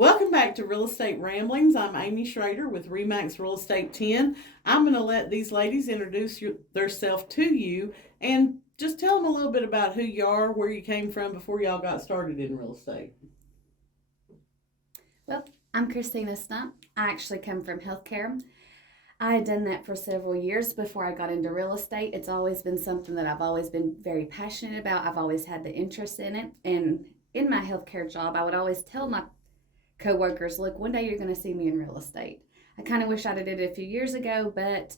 Welcome back to Real Estate Ramblings. I'm Amy Shrader with Remax Real Estate 10. I'm going to let these ladies introduce themselves to you and just tell them a little bit about who you are, where you came from before y'all got started in real estate. Well, I'm Christina Stump. I actually come from healthcare. I had done that for several years before I got into real estate. It's always been something that I've always been very passionate about. I've always had the interest in it. And in my healthcare job, I would always tell my coworkers, look, one day you're going to see me in real estate. I kind of wish I'd have did it a few years ago, but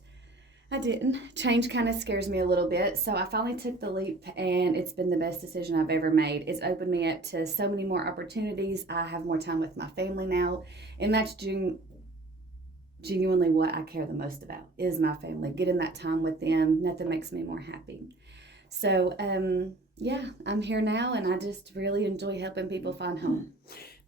I didn't. Change kind of scares me a little bit. So I finally took the leap, and it's been the best decision I've ever made. It's opened me up to so many more opportunities. I have more time with my family now, and that's genuinely what I care the most about is my family. Getting that time with them, nothing makes me more happy. So, yeah, I'm here now, and I just really enjoy helping people find home.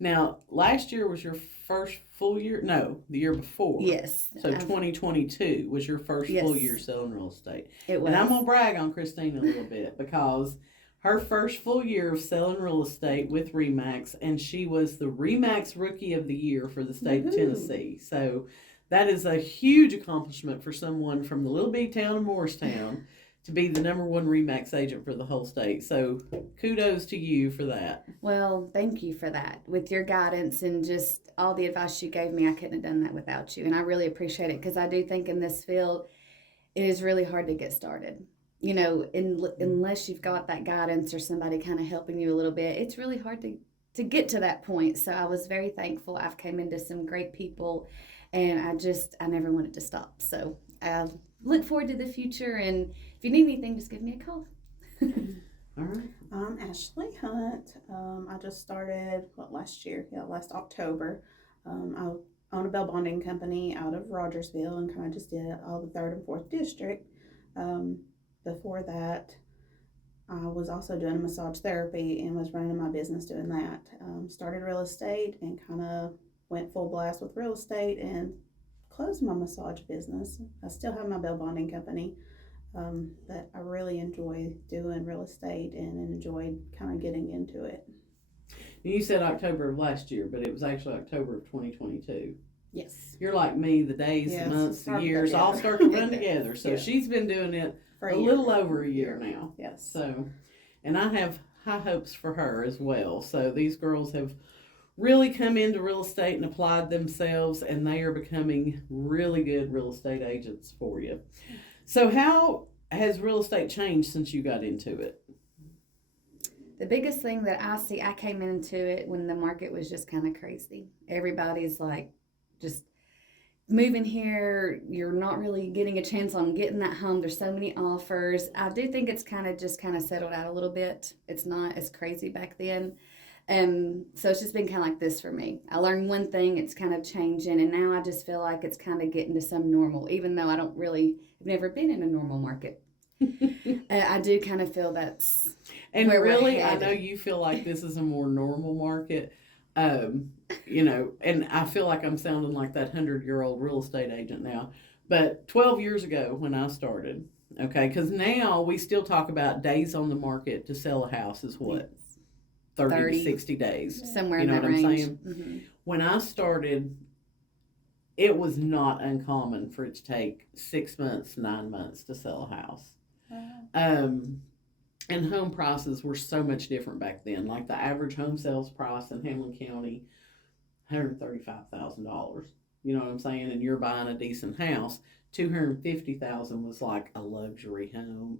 Now, last year was your first full year? No, the year before. Yes. So 2022 was your first full year selling real estate. It was. And I'm going to brag on Christina a little bit because her first full year of selling real estate with Remax, and she was the Remax Rookie of the Year for the state of Tennessee. So that is a huge accomplishment for someone from the little bitty town of Morristown to be the number one Remax agent for the whole state. So kudos to you for that. Well, thank you for that. With your guidance and just all the advice you gave me, I couldn't have done that without you. And I really appreciate it because I do think in this field, it is really hard to get started. You know, unless you've got that guidance or somebody kind of helping you a little bit, it's really hard to get to that point. So I was very thankful. I've came into some great people, and I never wanted to stop. So I look forward to the future, and if you need anything, just give me a call. All right. I'm Ashley Hunt. I just started, last year? Yeah, last October. I own a bail bonding company out of Rogersville and kind of just did all the 3rd and 4th district. Before that, I was also doing massage therapy and was running my business doing that. Started real estate and kind of went full blast with real estate and closed my massage business. I still have my bail bonding company, but I really enjoy doing real estate and enjoyed kind of getting into it. You said October of last year, but it was actually October of 2022. Yes. You're like me, the days, Yes, the months, the start years together. all start to run together. So Yeah. she's been doing it For a year. little over a year now. Yes. So, and I have high hopes for her as well. So these girls have really come into real estate and applied themselves, and they are becoming really good real estate agents for you. So how has real estate changed since you got into it? The biggest thing that I see, I came into it when the market was just kind of crazy. Everybody's like just moving here. You're not really getting a chance on getting that home. There's so many offers. I do think it's kind of settled out a little bit. It's not as crazy back then. So it's just been kind of like this for me. I learned one thing, it's kind of changing, and now I just feel like it's kind of getting to some normal, even though I've never been in a normal market. I do kind of feel that's And where really, we're I headed. know you feel like this is a more normal market. And I feel like I'm sounding like that 100-year-old real estate agent now. But 12 years ago when I started, okay, because now we still talk about days on the market to sell a house is what? 30 to 60 days. Somewhere You know in that what I'm range. saying? Mm-hmm. When I started, it was not uncommon for it to take 6 months, 9 months to sell a house. And home prices were so much different back then. Like the average home sales price in Hamlin County, $135,000. You know what I'm saying? And you're buying a decent house. $250,000 was like a luxury home.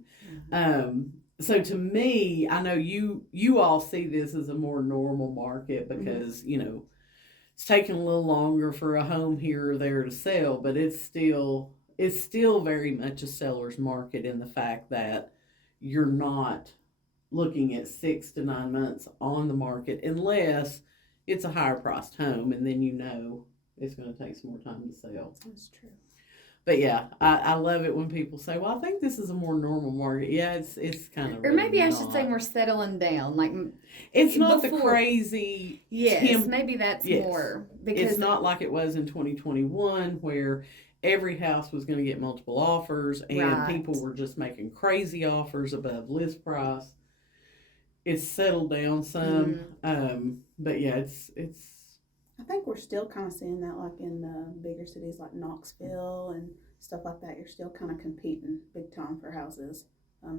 Mm-hmm. So to me, I know you all see this as a more normal market because it's taking a little longer for a home here or there to sell, but it's still very much a seller's market in the fact that you're not looking at 6 to 9 months on the market unless it's a higher priced home, and then it's going to take some more time to sell. That's true. But yeah, I love it when people say, "Well, I think this is a more normal market." Yeah, it's kind of. Or maybe I should not. say we're settling down. Like It's not before, the crazy. Yes, maybe that's yes. more because It's not like it was in 2021 where every house was going to get multiple offers and Right. people were just making crazy offers above list price. It's settled down some, but yeah, it's I think we're still kind of seeing that, like in the bigger cities like Knoxville and stuff like that. You're still kind of competing big time for houses.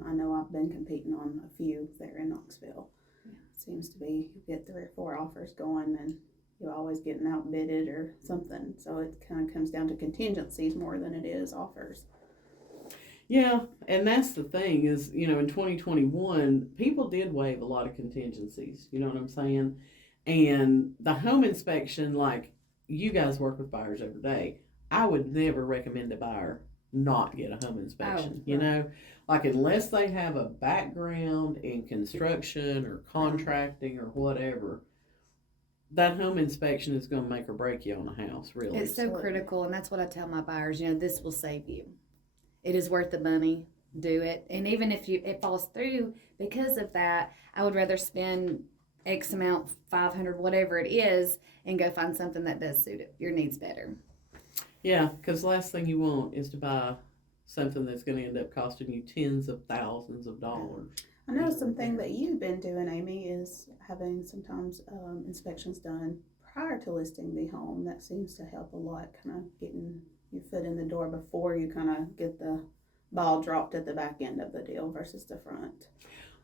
I know I've been competing on a few there in Knoxville. Yeah. It seems to be you get 3 or 4 offers going, and you're always getting outbidded or something. So it kind of comes down to contingencies more than it is offers. Yeah, and that's the thing is, in 2021, people did waive a lot of contingencies. You know what I'm saying? And the home inspection, like you guys work with buyers every day, I would never recommend a buyer not get a home inspection. Like unless they have a background in construction or contracting or whatever, that home inspection is going to make or break you on a house, really. It's so critical, and that's what I tell my buyers. This will save you. It is worth the money. Do it. And even if it falls through because of that, I would rather spend X amount, 500, whatever it is, and go find something that does suit your needs better. Yeah, because the last thing you want is to buy something that's going to end up costing you tens of thousands of dollars. I know something that you've been doing, Amy, is having sometimes inspections done prior to listing the home. That seems to help a lot, kind of getting your foot in the door before you kind of get the ball dropped at the back end of the deal versus the front.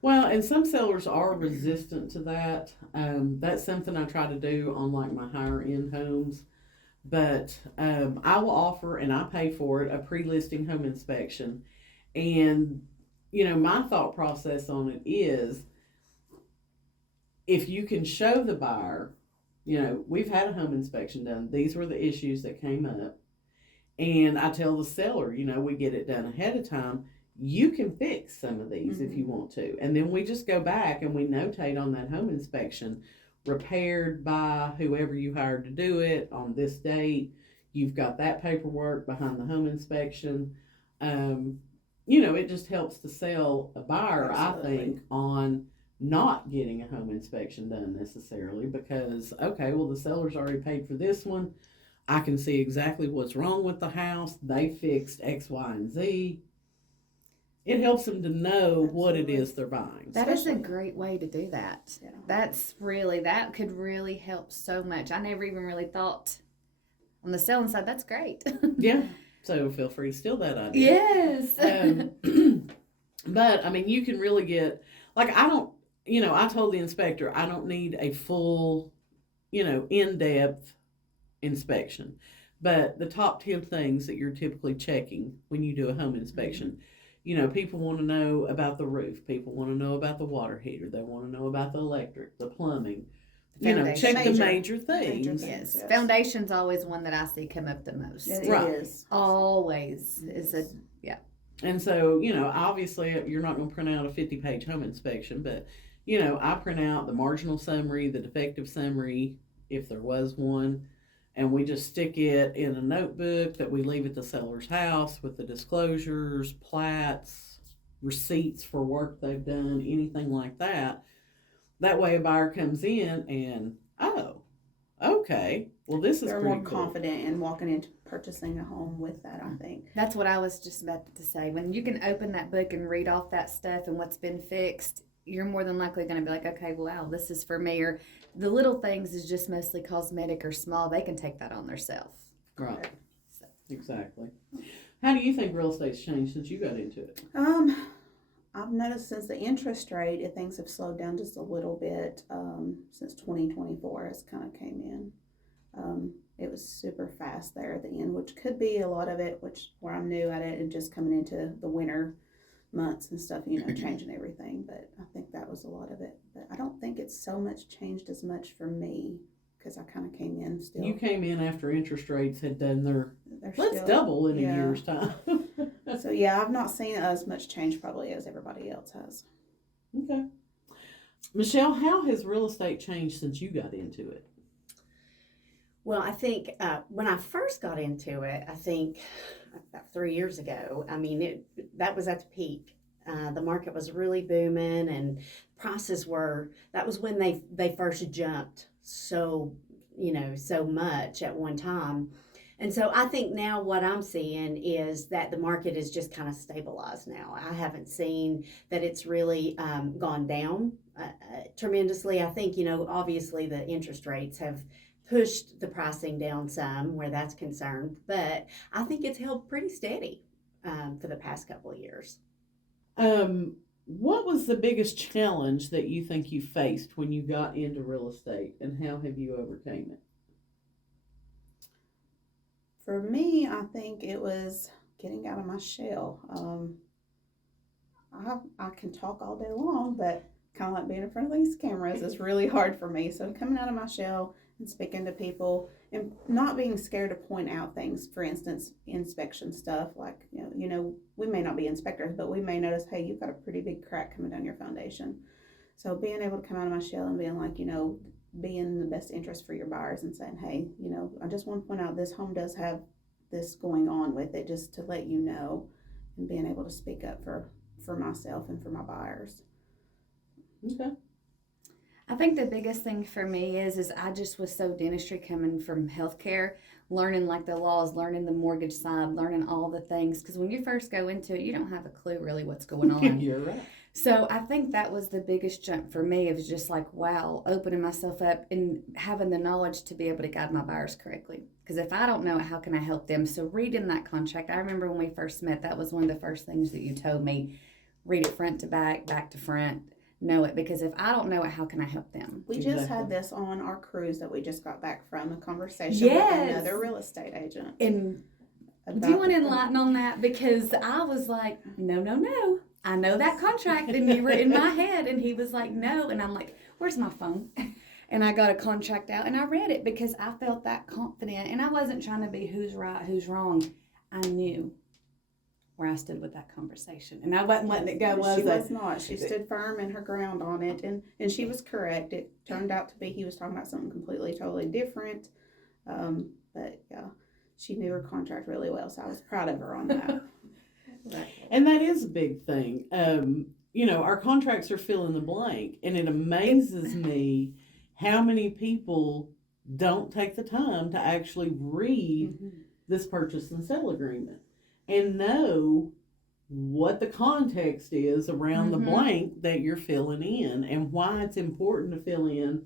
Well, and some sellers are resistant to that. That's something I try to do on like my higher end homes. But I will offer, and I pay for it, a pre-listing home inspection. And, my thought process on it is if you can show the buyer, we've had a home inspection done. These were the issues that came up. And I tell the seller, we get it done ahead of time. You can fix some of these if you want to. And then we just go back and we notate on that home inspection, repaired by whoever you hired to do it on this date. You've got that paperwork behind the home inspection. It just helps to sell a buyer, absolutely, I think, on not getting a home inspection done necessarily because, okay, well, the seller's already paid for this one. I can see exactly what's wrong with the house. They fixed X, Y, and Z. It helps them to know absolutely what it is they're buying. That is a great way to do that. Yeah. That could really help so much. I never even really thought on the selling side, that's great. Yeah. So feel free to steal that idea. Yes. But, you can really get, like, I told the inspector, I don't need a full, in-depth inspection. But the top 10 things that you're typically checking when you do a home inspection, people want to know about the roof. People want to know about the water heater. They want to know about the electric, the plumbing. Check the major things. Yes. Foundation's always one that I see come up the most. It is. Always. Yeah. And so, obviously you're not going to print out a 50-page home inspection, but, I print out the marginal summary, the defective summary, if there was one, and we just stick it in a notebook that we leave at the seller's house with the disclosures, plats, receipts for work they've done, anything like that. That way a buyer comes in and, oh, okay, well, this is they're pretty more cool. Confident in walking into purchasing a home with that, I think. That's what I was just about to say. When you can open that book and read off that stuff and what's been fixed, you're more than likely going to be like, okay, wow, this is for me. Or the little things is just mostly cosmetic or small. They can take that on themselves. Right. So. Exactly. How do you think real estate's changed since you got into it? I've noticed since the interest rate, things have slowed down just a little bit since 2024 has kind of came in. It was super fast there at the end, which could be a lot of it, where I'm new at it and just coming into the winter months and stuff, changing everything. But I think that was a lot of it. But I don't think it's so much changed as much for me because I kind of came in still. You came in after interest rates had done They're let's still, double in a year's time. So yeah, I've not seen as much change probably as everybody else has. Okay. Michelle, how has real estate changed since you got into it? Well, I think when I first got into it, I think about 3 years ago, that was at the peak. The market was really booming and prices that was when they first jumped so much at one time. And so I think now what I'm seeing is that the market is just kind of stabilized now. I haven't seen that it's really gone down tremendously. I think, obviously the interest rates have pushed the pricing down some where that's concerned, but I think it's held pretty steady for the past couple of years. What was the biggest challenge that you think you faced when you got into real estate, and how have you overcame it? For me, I think it was getting out of my shell. I can talk all day long, but kind of like being in front of these cameras is really hard for me. So coming out of my shell and speaking to people and not being scared to point out things. For instance, inspection stuff, like, we may not be inspectors, but we may notice, hey, you've got a pretty big crack coming down your foundation. So being able to come out of my shell and being like, be in the best interest for your buyers and saying, hey, I just want to point out this home does have this going on with it, just to let you know, and being able to speak up for myself and for my buyers. Okay. I think the biggest thing for me is I just was so dentistry coming from healthcare, learning like the laws, learning the mortgage side, learning all the things. Because when you first go into it, you don't have a clue really what's going on. You're right. So I think that was the biggest jump for me. It was just like, wow, opening myself up and having the knowledge to be able to guide my buyers correctly. Because if I don't know it, how can I help them? So reading that contract, I remember when we first met, that was one of the first things that you told me. Read it front to back, back to front. Know it, because if I don't know it, how can I help them? We Exactly. just had this on our cruise that we just got back from, a conversation with another real estate agent. And do you want to enlighten on that? Because I was like, no. I know that contract, and you were in my head, and he was like, no. And I'm like, where's my phone? And I got a contract out, and I read it because I felt that confident. And I wasn't trying to be who's right, who's wrong. I knew where I stood with that conversation, and I wasn't letting it go. She was not. She stood firm in her ground on it, and she was correct. It turned out to be he was talking about something completely, totally different. But yeah, she knew her contract really well, so I was proud of her on that. Right. And that is a big thing. Our contracts are fill in the blank, and it amazes me how many people don't take the time to actually read this purchase and sale agreement and know what the context is around the blank that you're filling in, and why it's important to fill in,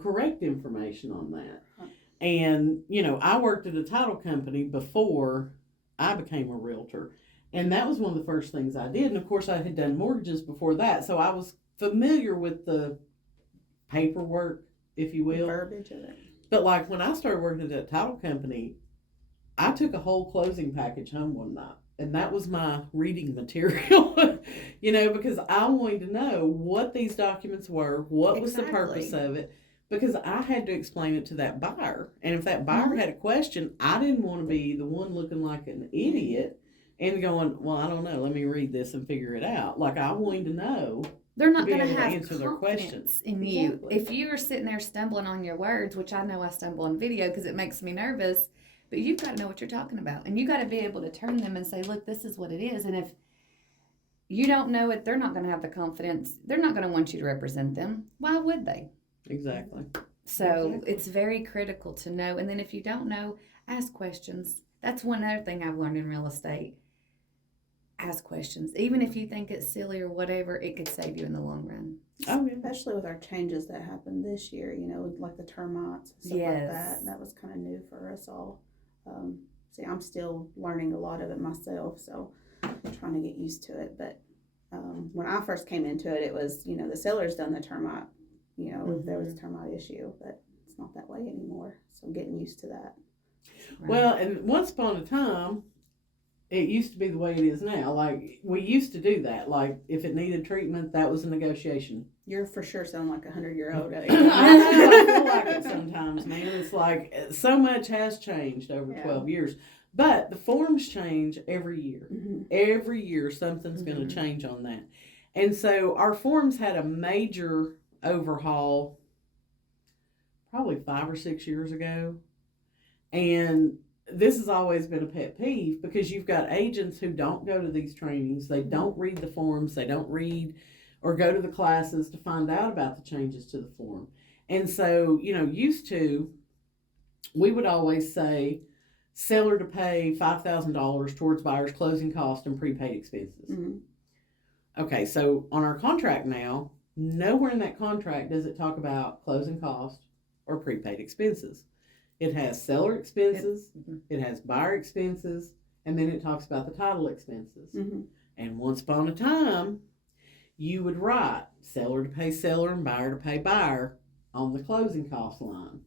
correct information on that. And, I worked at a title company before I became a realtor, and that was one of the first things I did. And of course I had done mortgages before that, so I was familiar with the paperwork, if you will. Verbiage of it. But like when I started working at that title company, I took a whole closing package home one night, and that was my reading material, because I wanted to know what these documents were, what was the purpose of it, because I had to explain it to that buyer. And if that buyer had a question, I didn't want to be the one looking like an idiot and going, well, I don't know, let me read this and figure it out. Like, I wanted to know. They're not going to able to have answer their questions in you. Exactly. If you are sitting there stumbling on your words, which I know I stumble on video because it makes me nervous, but you've got to know what you're talking about. And you got to be able to turn them and say, look, this is what it is. And if you don't know it, they're not going to have the confidence. They're not going to want you to represent them. Why would they? Exactly. So it's very critical to know. And then if you don't know, ask questions. That's one other thing I've learned in real estate. Ask questions. Even if you think it's silly or whatever, it could save you in the long run. Oh, especially with our changes that happened this year, like the termites and stuff like that. That was kind of new for us all. See, I'm still learning a lot of it myself, so I'm trying to get used to it. But when I first came into it, it was, the seller's done the termite, if there was a termite issue, but it's not that way anymore. So I'm getting used to that. Right. Well, and once upon a time, it used to be the way it is now. Like, we used to do that. Like, if it needed treatment, that was a negotiation. You're for sure sound like 100-year-old. I know, I feel like it sometimes, man. It's like so much has changed over 12 years. But the forms change every year. Every year something's going to change on that. And so our forms had a major overhaul probably 5 or 6 years ago. And this has always been a pet peeve because you've got agents who don't go to these trainings. They don't read the forms. They don't read or go to the classes to find out about the changes to the form. And so, used to, we would always say, seller to pay $5,000 towards buyer's closing cost and prepaid expenses. Okay, so on our contract now, nowhere in that contract does it talk about closing cost or prepaid expenses. It has seller expenses, Mhm. it has buyer expenses, and then it talks about the title expenses. Mm-hmm. And once upon a time, you would write seller to pay seller and buyer to pay buyer on the closing cost line.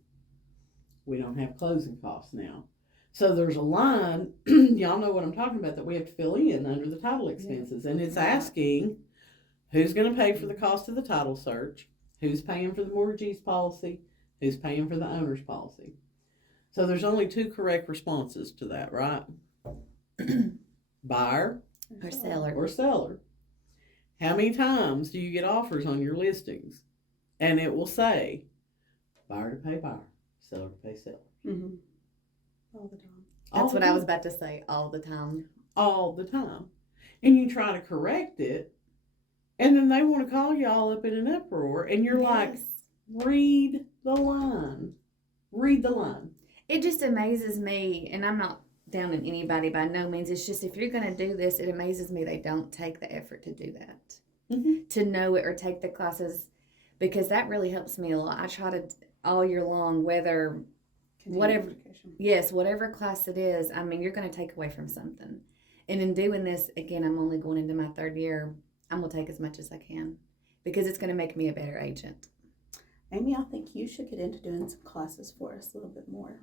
We don't have closing costs now. So there's a line, y'all know what I'm talking about, that we have to fill in under the title expenses. And it's asking who's going to pay for the cost of the title search, who's paying for the mortgagee's policy, who's paying for the owner's policy. So there's only two correct responses to that, right? Buyer Or seller. or seller. How many times do you get offers on your listings? And it will say buyer to pay buyer, seller to pay seller. Mm-hmm. All the time. That's what I was about to say, all the time. All the time. And you try to correct it, and then they want to call you all up in an uproar, and you're like, read the line. Read the line. It just amazes me, and I'm not down on anybody by no means. It's just if you're going to do this, it amazes me they don't take the effort to do that. Mm-hmm. To know it or take the classes, because that really helps me a lot. I try to all year long, whether whatever, yes, whatever class it is, I mean, you're going to take away from something. And in doing this, again, I'm only going into my 3rd year. I'm going to take as much as I can because it's going to make me a better agent. Amy, I think you should get into doing some classes for us a little bit more.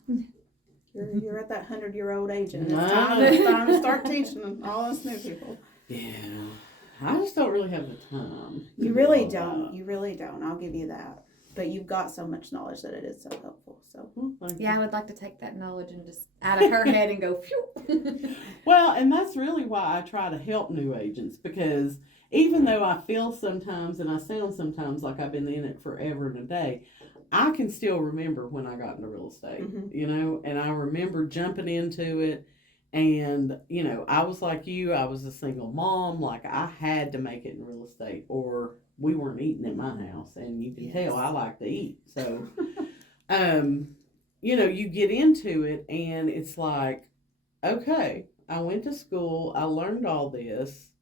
You're at that 100-year-old agent. It's time to start teaching all us new people. Yeah. I just don't really have the time. You really don't. You really don't. I'll give you that. But you've got so much knowledge that it is so helpful. So yeah, I would like to take that knowledge and just out of her head and go, phew. Well, and that's really why I try to help new agents, because even though I feel sometimes and I sound sometimes like I've been in it forever and a day, I can still remember when I got into real estate, you know, and I remember jumping into it. And, you know, I was like you, I was a single mom. Like, I had to make it in real estate or we weren't eating at my house. And you can tell I like to eat. So, you know, you get into it and it's like, okay, I went to school, I learned all this,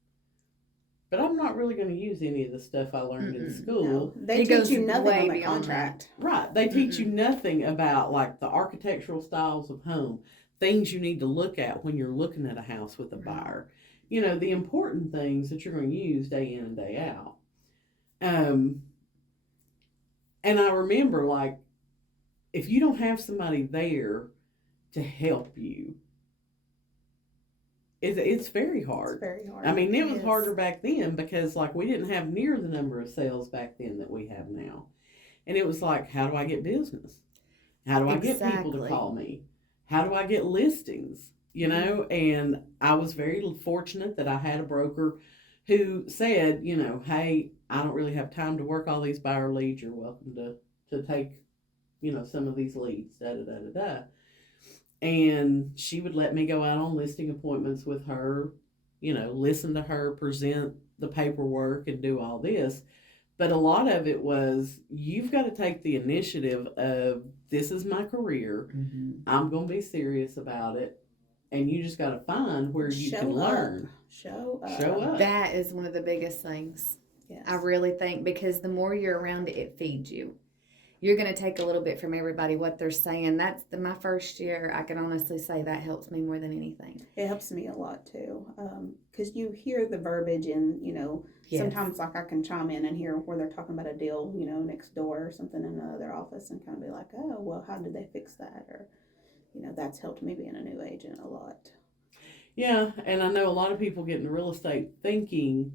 but I'm not really going to use any of the stuff I learned in school. No. They teach you nothing on the contract. Right. They teach you nothing about, like, the architectural styles of home. Things you need to look at when you're looking at a house with a buyer. You know, the important things that you're going to use day in and day out. And I remember, like, if you don't have somebody there to help you, it's very hard. It's very hard. I mean, it was harder back then because, like, we didn't have near the number of sales back then that we have now. And it was like, how do I get business? How do I get people to call me? How do I get listings? You know, and I was very fortunate that I had a broker who said, you know, hey, I don't really have time to work all these buyer leads. You're welcome to take, you know, some of these leads, da-da-da-da-da. And she would let me go out on listing appointments with her, you know, listen to her present the paperwork and do all this. But a lot of it was, you've got to take the initiative of, this is my career. I'm going to be serious about it. And you just got to find where you can learn. Show up. That is one of the biggest things. Yes. I really think, because the more you're around it, it feeds you. You're going to take a little bit from everybody, what they're saying. That's my first year. I can honestly say that helps me more than anything. It helps me a lot too. Because you hear the verbiage and, you know, sometimes like I can chime in and hear where they're talking about a deal, you know, next door or something in another office and kind of be like, oh, well, how did they fix that? Or, you know, that's helped me being a new agent a lot. Yeah, and I know a lot of people get into real estate thinking,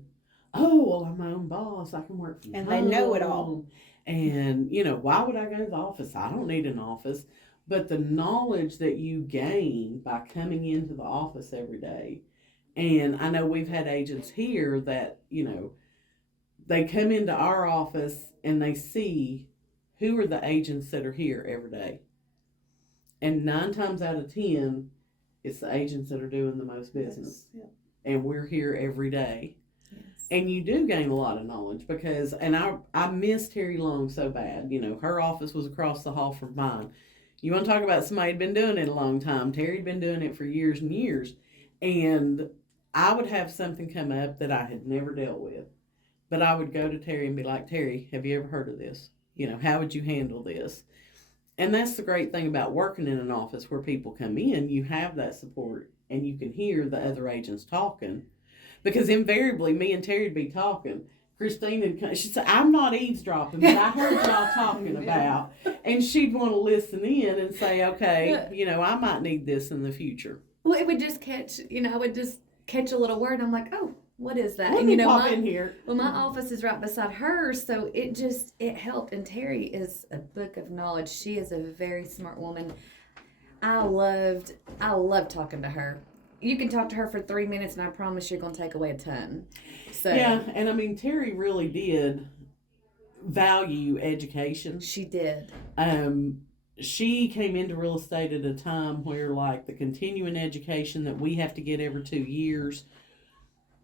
oh, well, I'm my own boss. I can work from home. And they know it all. And, you know, why would I go to the office? I don't need an office. But the knowledge that you gain by coming into the office every day. And I know we've had agents here that, you know, they come into our office and they see who are the agents that are here every day. And 9 times out of 10, it's the agents that are doing the most business. Yes. And we're here every day. And you do gain a lot of knowledge because, and I miss Terry Long so bad. You know, her office was across the hall from mine. You want to talk about somebody who'd been doing it a long time. Terry'd been doing it for years and years. And I would have something come up that I had never dealt with. But I would go to Terry and be like, Terry, have you ever heard of this? You know, how would you handle this? And that's the great thing about working in an office where people come in, you have that support and you can hear the other agents talking. Because invariably, me and Terry would be talking. Christine would come, she'd say, I'm not eavesdropping, but I heard y'all talking about. And she'd want to listen in and say, okay, I might need this in the future. Well, it would just catch, I would just catch a little word. And I'm like, oh, what is that? Let and me pop in here. Well, my office is right beside hers, so it helped. And Terry is a book of knowledge. She is a very smart woman. I loved talking to her. You can talk to her for 3 minutes, and I promise you're going to take away a ton. So yeah, and I mean, Terry really did value education. She did. She came into real estate at a time where, like, the continuing education that we have to get every 2 years,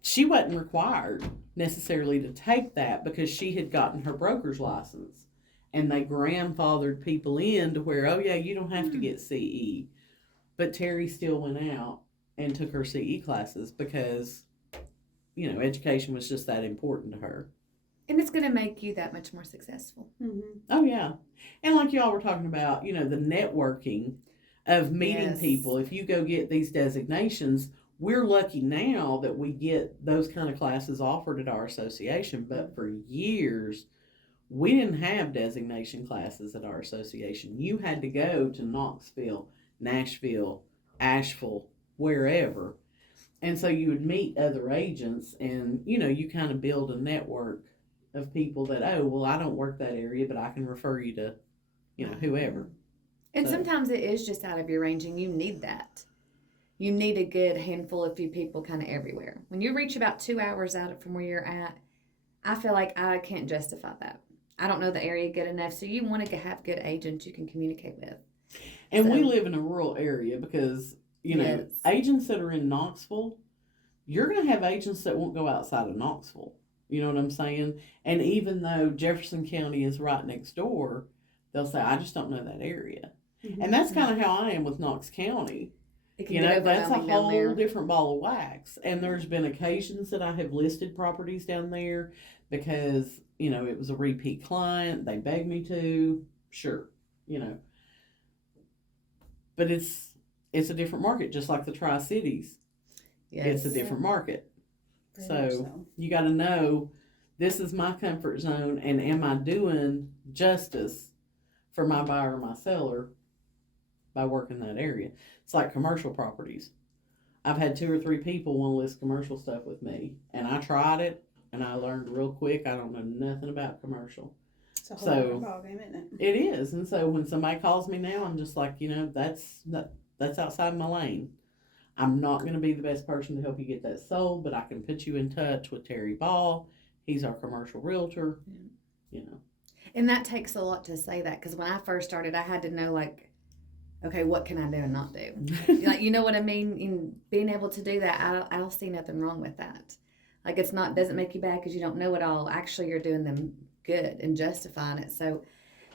she wasn't required necessarily to take that because she had gotten her broker's license. And they grandfathered people in to where, oh, yeah, you don't have to get CE. But Terry still went out and took her CE classes because, education was just that important to her. And it's going to make you that much more successful. Mm-hmm. Oh, yeah. And like y'all were talking about, the networking of meeting people. If you go get these designations, we're lucky now that we get those kind of classes offered at our association. But for years, we didn't have designation classes at our association. You had to go to Knoxville, Nashville, Asheville, wherever. And so you would meet other agents and, you kind of build a network of people that, oh, well, I don't work that area, but I can refer you to, whoever. And sometimes it is just out of your range, and you need that. You need a good handful of few people kind of everywhere. When you reach about 2 hours out from where you're at, I feel like I can't justify that. I don't know the area good enough, so you want to have good agents you can communicate with. And we live in a rural area because, agents that are in Knoxville, you're going to have agents that won't go outside of Knoxville. You know what I'm saying? And even though Jefferson County is right next door, they'll say, I just don't know that area. Mm-hmm. And that's kind of how I am with Knox County. That's a whole different ball of wax. And there's been occasions that I have listed properties down there because, it was a repeat client. They begged me to. Sure, But it's a different market, just like the Tri-Cities. Yes. It's a different market. So you got to know, this is my comfort zone, and am I doing justice for my buyer or my seller by working that area? It's like commercial properties. I've had 2 or 3 people want to list commercial stuff with me, and I tried it, and I learned real quick I don't know nothing about commercial. It's a whole different ballgame, isn't it? It is, and so when somebody calls me now, I'm just like, that's outside my lane. I'm not going to be the best person to help you get that sold, but I can put you in touch with Terry Ball. He's our commercial realtor, And that takes a lot to say that, because when I first started, I had to know, like, okay, what can I do and not do? Like, you know what I mean? In being able to do that, I don't see nothing wrong with that. Like, doesn't make you bad because you don't know it all. Actually, you're doing them good and justifying it. So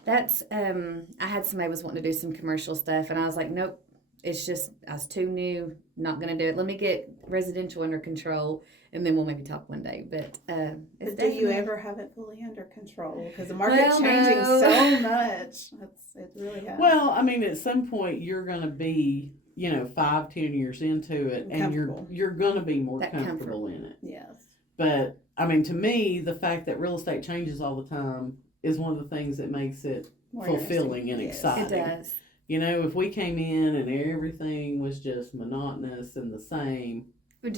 that's, I had somebody was wanting to do some commercial stuff, and I was like, nope. It's just, I was too new, not going to do it. Let me get residential under control, and then we'll maybe talk one day. But do you ever have it fully under control? Because the market's changing so much. It really has. Well, I mean, at some point, you're going to be, 5-10 years into it, and you're going to be more comfortable in it. Yes. But, I mean, to me, the fact that real estate changes all the time is one of the things that makes it more fulfilling and exciting. It does. If we came in and everything was just monotonous and the same, it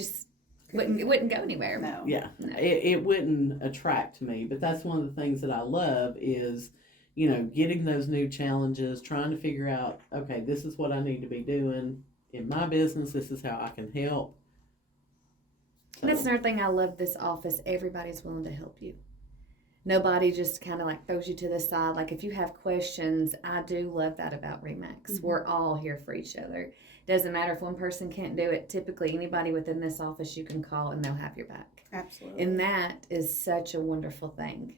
wouldn't go anywhere. No. Yeah, no. It wouldn't attract me. But that's one of the things that I love is, getting those new challenges, trying to figure out, okay, this is what I need to be doing in my business. This is how I can help. So. That's another thing I love this office. Everybody's willing to help you. Nobody just kind of like throws you to the side. Like, if you have questions, I do love that about RE/MAX. Mm-hmm. We're all here for each other. Doesn't matter if one person can't do it. Typically, anybody within this office you can call and they'll have your back. Absolutely. And that is such a wonderful thing,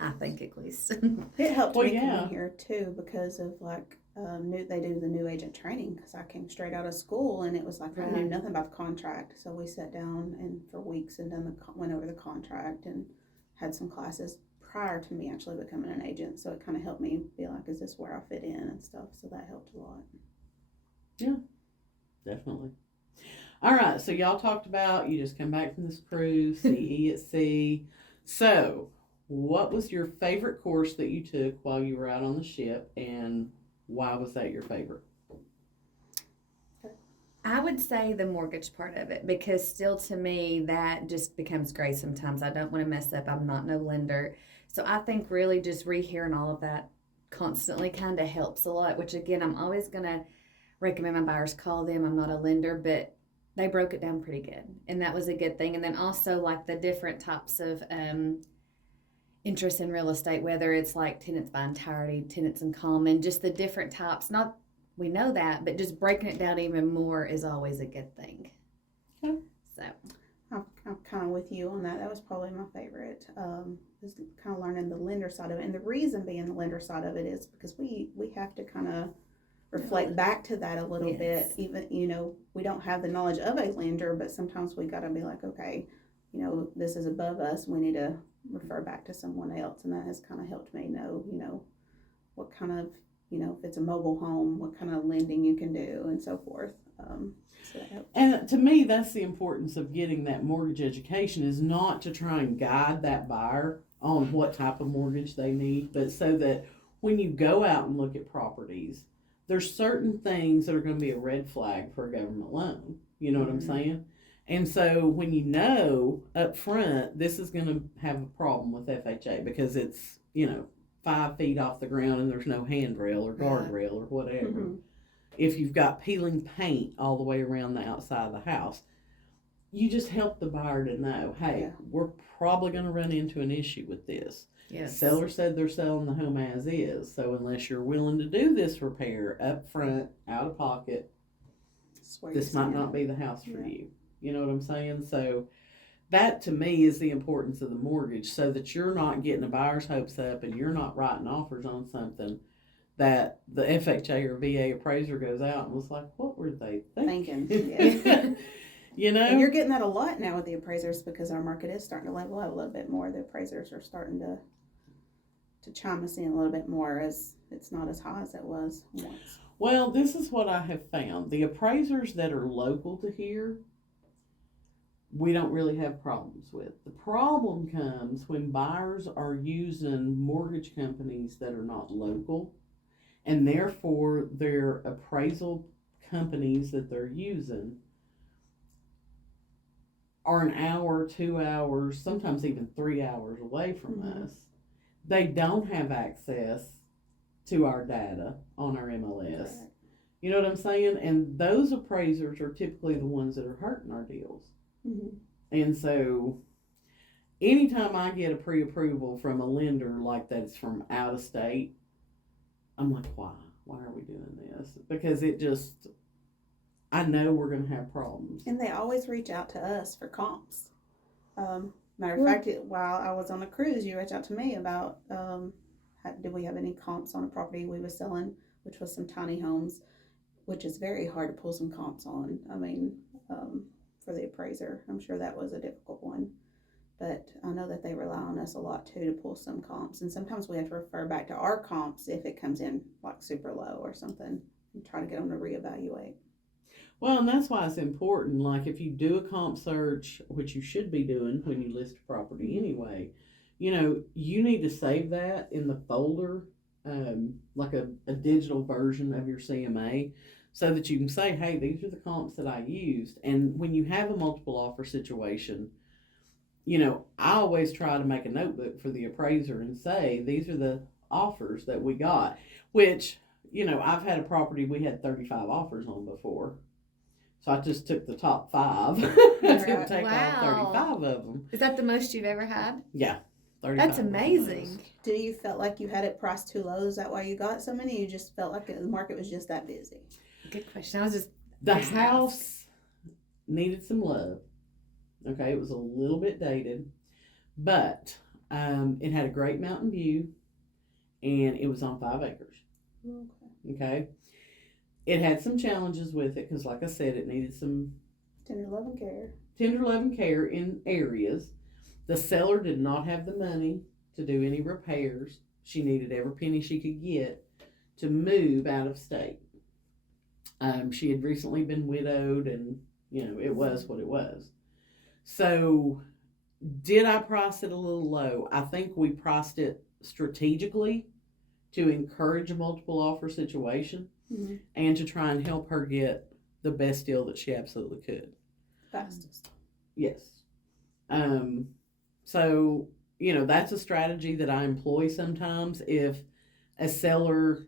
I think, at least. It helped me come here too because of like they do the new agent training, because I came straight out of school and it was like I knew nothing about the contract. So we sat down and for weeks and went over the contract and had some classes prior to me actually becoming an agent. So it kind of helped me be like, is this where I fit in and stuff? So that helped a lot. Definitely. All right, so y'all talked about you just come back from this cruise, CE at sea. So, what was your favorite course that you took while you were out on the ship, and why was that your favorite? I would say the mortgage part of it, because still to me that just becomes gray sometimes. I don't want to mess up. I'm not no lender. So I think really just rehearing all of that constantly kind of helps a lot, which again, I'm always going to recommend my buyers call them. I'm not a lender, but they broke it down pretty good. And that was a good thing. And then also like the different types of interest in real estate, whether it's like tenants by entirety, tenants in common, just the different types. Not we know that, but just breaking it down even more is always a good thing. Okay. So I'm kind of with you on that. That was probably my favorite. Is kind of learning the lender side of it. And the reason being the lender side of it is because we have to kind of reflect back to that a little bit. Even, we don't have the knowledge of a lender, but sometimes we got to be like, okay, this is above us. We need to refer back to someone else. And that has kind of helped me know, what kind of, if it's a mobile home, what kind of lending you can do and so forth. So that helps. And to me, that's the importance of getting that mortgage education, is not to try and guide that buyer on what type of mortgage they need, but so that when you go out and look at properties, there's certain things that are going to be a red flag for a government loan. You know what I'm saying? And so when you know up front, this is going to have a problem with FHA because it's, 5 feet off the ground and there's no handrail or guardrail or whatever. Mm-hmm. If you've got peeling paint all the way around the outside of the house, you just help the buyer to know, hey, we're probably going to run into an issue with this. yes. Seller said they're selling the home as is, so unless you're willing to do this repair up front, out of pocket, this might not be the house for you. You know what I'm saying? So that to me is the importance of the mortgage, so that you're not getting a buyer's hopes up and you're not writing offers on something that the FHA or VA appraiser goes out and was like, what were they thinking? Yeah. And you're getting that a lot now with the appraisers because our market is starting to level out a little bit more. The appraisers are starting to chime us in a little bit more, as it's not as high as it was once. Well, this is what I have found. The appraisers that are local to here, we don't really have problems with. The problem comes when buyers are using mortgage companies that are not local, and therefore their appraisal companies that they're using are an hour, 2 hours, sometimes even 3 hours away from us. They don't have access to our data on our MLS. Right. You know what I'm saying? And those appraisers are typically the ones that are hurting our deals. Mm-hmm. And so anytime I get a pre-approval from a lender like that's from out of state, I'm like, why? Why are we doing this? Because I know we're going to have problems. And they always reach out to us for comps. Matter of fact, while I was on a cruise, you reached out to me about, did we have any comps on a property we were selling, which was some tiny homes, which is very hard to pull some comps on. I mean, for the appraiser, I'm sure that was a difficult one. But I know that they rely on us a lot too to pull some comps. And sometimes we have to refer back to our comps if it comes in like super low or something and try to get them to reevaluate. Well, and that's why it's important. Like if you do a comp search, which you should be doing when you list a property anyway, you need to save that in the folder, like a digital version of your CMA, so that you can say, hey, these are the comps that I used. And when you have a multiple offer situation, I always try to make a notebook for the appraiser and say, these are the offers that we got, which, I've had a property we had 35 offers on before. So I just took the top 5. I didn't take all 35 of them. Is that the most you've ever had? Yeah. 35. That's amazing. Do you felt like you had it priced too low? Is that why you got so many? You just felt like the market was just that busy? Good question. The house needed some love. Okay, it was a little bit dated, but it had a great mountain view, and it was on 5 acres. Okay. It had some challenges with it because, like I said, it needed some tender love and care. Tender love and care in areas. The seller did not have the money to do any repairs. She needed every penny she could get to move out of state. She had recently been widowed, and it was what it was. So, did I price it a little low? I think we priced it strategically to encourage a multiple offer situation and to try and help her get the best deal that she absolutely could. Fastest. Yes. So, that's a strategy that I employ sometimes. If a seller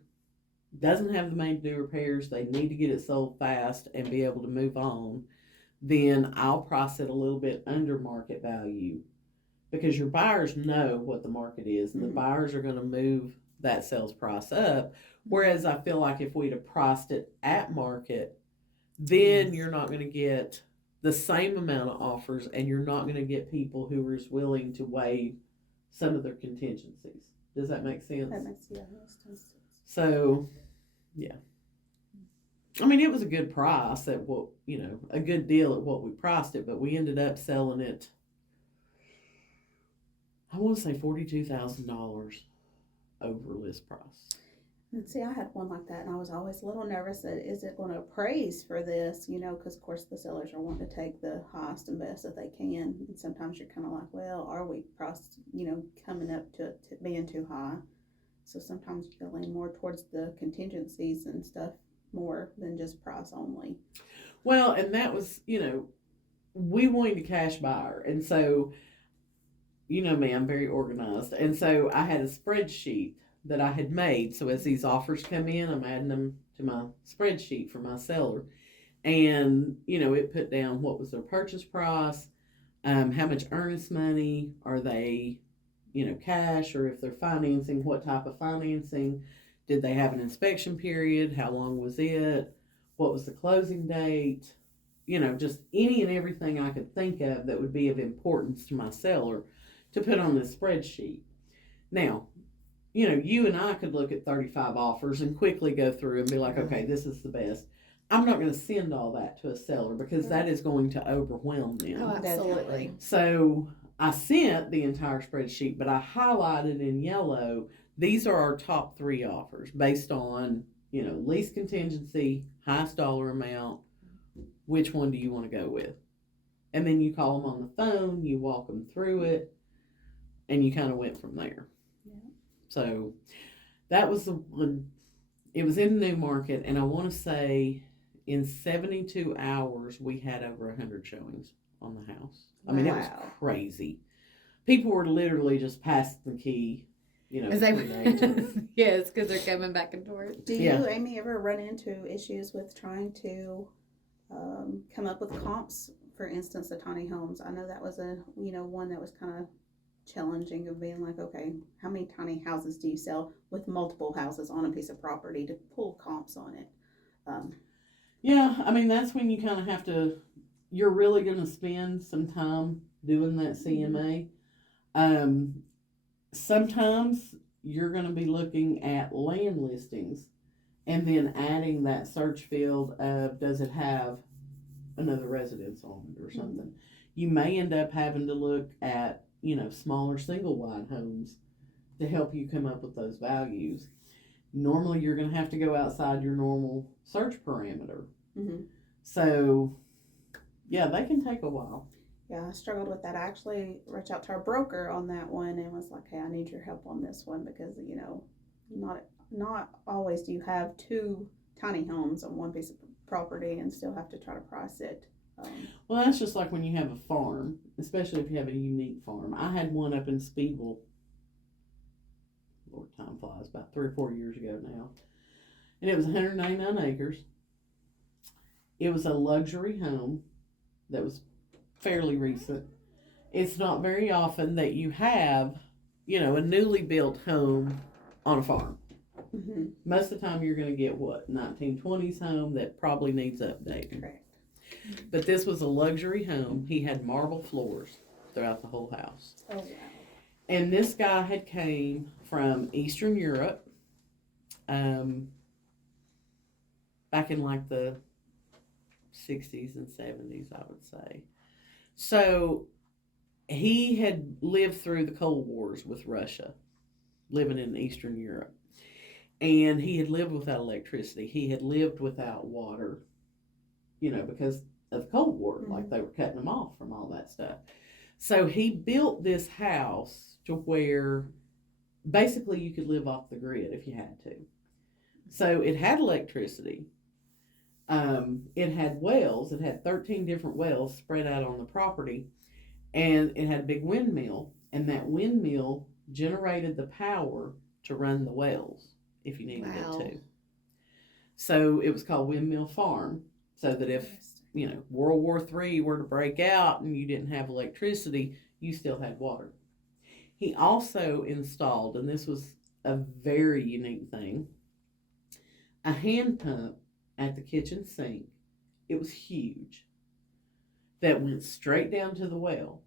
doesn't have the money to do repairs, they need to get it sold fast and be able to move on, then I'll price it a little bit under market value, because your buyers know what the market is, and the buyers are going to move that sales price up. Whereas I feel like if we'd have priced it at market, then you're not going to get the same amount of offers, and you're not going to get people who are as willing to waive some of their contingencies. Does that make sense? That makes sense. So, yeah. I mean, it was a good price at what, a good deal at what we priced it, but we ended up selling it, I want to say $42,000 over list price. And see, I had one like that, and I was always a little nervous that, is it going to appraise for this, because of course the sellers are wanting to take the highest and best that they can, and sometimes you're kind of like, well, are we priced, coming up to being too high? So sometimes you lean more towards the contingencies and stuff more than just price only. Well, and that was, we wanted a cash buyer, and so, me, I'm very organized, and so I had a spreadsheet that I had made. So as these offers come in, I'm adding them to my spreadsheet for my seller. And, it put down what was their purchase price, how much earnest money, are they, cash, or if they're financing, what type of financing, did they have an inspection period, how long was it, what was the closing date, just any and everything I could think of that would be of importance to my seller to put on this spreadsheet. Now, you and I could look at 35 offers and quickly go through and be like, okay, this is the best. I'm not going to send all that to a seller, because that is going to overwhelm them. Oh, absolutely. So I sent the entire spreadsheet, but I highlighted in yellow, these are our top 3 offers based on, least contingency, highest dollar amount. Which one do you want to go with? And then you call them on the phone, you walk them through it, and you kind of went from there. So that was the one. It was in the new market, and I want to say in 72 hours we had over 100 showings on the house. I mean, It was crazy. People were literally just passing the key, Yes, because they're coming back and forth. Do you, Amy, ever run into issues with trying to come up with comps? For instance, the tiny homes. I know that was one that was kind of challenging, of being like, okay, how many tiny houses do you sell with multiple houses on a piece of property to pull comps on it? Yeah, I mean, that's when you kind of have to, you're really going to spend some time doing that CMA. Sometimes you're going to be looking at land listings and then adding that search field of, does it have another residence on it or something? You may end up having to look at smaller single wide homes to help you come up with those values. Normally you're going to have to go outside your normal search parameter. So yeah, they can take a while. Yeah, I struggled with that. I actually reached out to our broker on that one and was like, hey, I need your help on this one, because not always do you have 2 tiny homes on one piece of property and still have to try to price it. Well, that's just like when you have a farm, especially if you have a unique farm. I had one up in Speedwell, Lord, time flies, about 3 or 4 years ago now. And it was 199 acres. It was a luxury home that was fairly recent. It's not very often that you have, a newly built home on a farm. Most of the time you're going to get what? 1920s home that probably needs updating. Correct. But this was a luxury home. He had marble floors throughout the whole house. Oh, wow. And this guy had came from Eastern Europe, back in like the 60s and 70s, I would say. So he had lived through the Cold Wars with Russia, living in Eastern Europe. And he had lived without electricity. He had lived without water, because of the Cold War. Mm-hmm. Like they were cutting him off from all that stuff. So he built this house to where basically you could live off the grid if you had to. So it had electricity. It had wells. It had 13 different wells spread out on the property. And it had a big windmill. And that windmill generated the power to run the wells if you needed Wow. it to. So it was called Windmill Farm. So that if, World War III were to break out and you didn't have electricity, you still had water. He also installed, and this was a very unique thing, a hand pump at the kitchen sink. It was huge. That went straight down to the well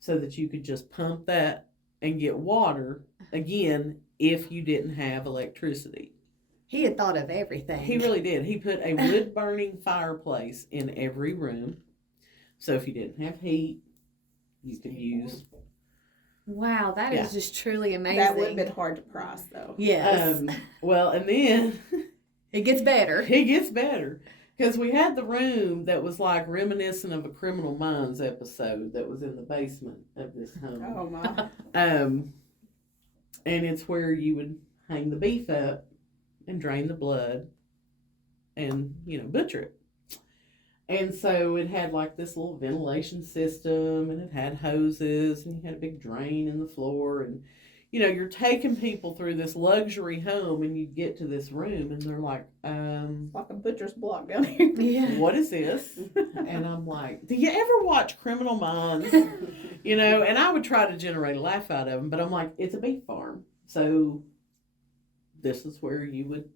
so that you could just pump that and get water, again, if you didn't have electricity. He had thought of everything. He really did. He put a wood-burning fireplace in every room. So if you didn't have heat, you could use... Wow, that is just truly amazing. That would have been hard to price, though. Yes. Well, and then... it gets better. It gets better. Because we had the room that was like reminiscent of a Criminal Minds episode that was in the basement of this home. Oh, my. And it's where you would hang the beef up and drain the blood and, butcher it. And so it had like this little ventilation system, and it had hoses, and you had a big drain in the floor. And, you're taking people through this luxury home, and you get to this room, and they're like, Like a butcher's block down here. Yeah. what is this? And I'm like, do you ever watch Criminal Minds? And I would try to generate a laugh out of them, but I'm like, it's a beef farm. So this is where you would